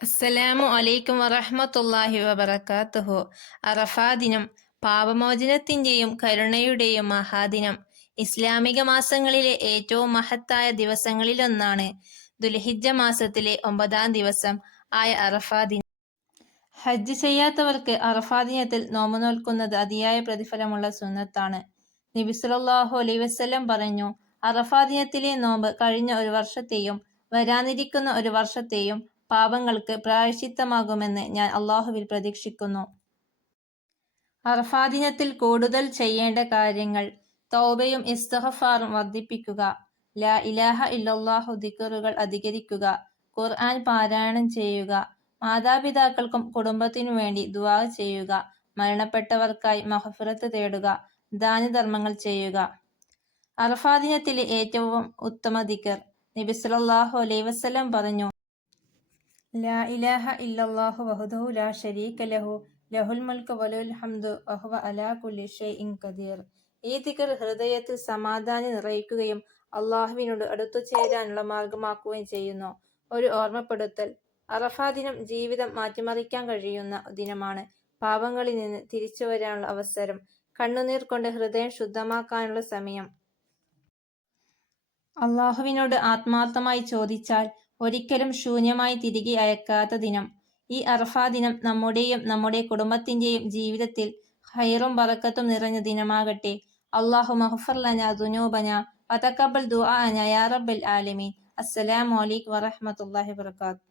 അസ്സലാമു അലൈക്കും വറഹ്മത്തുള്ളാഹി വബറകാതുഹു. അറഫാ ദിനം പാപമോചനത്തിന്റെയും കരുണയുടെയും മഹാദിനം. ഇസ്ലാമിക മാസങ്ങളിലെ ഏറ്റവും മഹത്തായ ദിവസങ്ങളിലൊന്നാണ് ദുൽഹിജ്ജ മാസത്തിലെ 9-ാം ദിവസം ആയ അറഫാ ദിനം. ഹജ്ജ് ചെയ്യാത്തവർക്ക് അറഫാ ദിനത്തിൽ നോമ്പ് നോൽക്കുന്നത് അതിയായ പ്രതിഫലമുള്ള സുന്നത്താണ്. നബി സല്ലല്ലാഹു അലൈഹി വസല്ലം പറഞ്ഞു, അറഫാ ദിനത്തിലെ നോമ്പ് കഴിഞ്ഞ ഒരു വർഷത്തെയും വരാനിരിക്കുന്ന ഒരു വർഷത്തെയും പാപങ്ങൾക്ക് പ്രായശ്ചിത്തമാകുമെന്ന് ഞാൻ അള്ളാഹുവിൽ പ്രതീക്ഷിക്കുന്നു. അറഫാ ദിനത്തിൽ കൂടുതൽ ചെയ്യേണ്ട കാര്യങ്ങൾ: തൗബയും ഇസ്തിഗ്ഫാറും വർദ്ധിപ്പിക്കുക, ലാ ഇലാഹ ഇല്ലല്ലാഹു ദിക്റുകൾ അധികരിക്കുക, ഖുർആൻ പാരായണം ചെയ്യുക, മാതാപിതാക്കൾക്കും കുടുംബത്തിനു വേണ്ടി ദുആ ചെയ്യുക, മരണപ്പെട്ടവർക്കായി മഗ്ഫിറത്ത് തേടുക, ദാനധർമ്മങ്ങൾ ചെയ്യുക. അറഫാ ദിനത്തിലെ ഏറ്റവും ഉത്തമ ദിക്ർ: നബി സല്ലല്ലാഹു അലൈഹി വസല്ലം പറഞ്ഞു, ലാ ഇലാഹ ഇല്ലല്ലാഹു വഹ്ദഹു ലാ ശരീക ലഹു ലഹുൽ മുൽക്കു വലഹുൽ ഹംദു വഹുവ അലാ കുല്ലി ഷൈഇൻ ഖദീർ. ഈ ദിക്ർ ഹൃദയത്തിൽ സമാധാനം നിറയ്ക്കുകയും അള്ളാഹുവിനോട് അടുത്തുചേരാനുള്ള മാർഗമാക്കുകയും ചെയ്യുന്നു. ഒരു ഓർമ്മപ്പെടുത്തൽ: അറഫാ ദിനം ജീവിതം മാറ്റിമറിക്കാൻ കഴിയുന്ന ദിനമാണ്. പാപങ്ങളിൽ നിന്ന് തിരിച്ചുവരാനുള്ള അവസരം, കണ്ണുനീർ കൊണ്ട് ഹൃദയം ശുദ്ധമാക്കാനുള്ള സമയം. അള്ളാഹുവിനോട് ആത്മാർത്ഥമായി ചോദിച്ചാൽ ഒരിക്കലും ശൂന്യമായി തിരികെ അയക്കാത്ത ദിനം. ഈ അറഫാ ദിനം നമ്മുടെയും നമ്മുടെ കുടുംബത്തിന്റെയും ജീവിതത്തിൽ ഖൈറും ബറക്കത്തും നിറഞ്ഞ ദിനമാകട്ടെ. അല്ലാഹുമ്മ ഗ്ഫിർ ലനാ ദുനൂബനാ വതഖബ്ബൽ ദുആഅനാ യാ റബ്ബൽ ആലമീൻ. അസ്സലാമു അലൈക്കും വറഹ്മത്തുള്ളാഹി വബറകാതുഹു.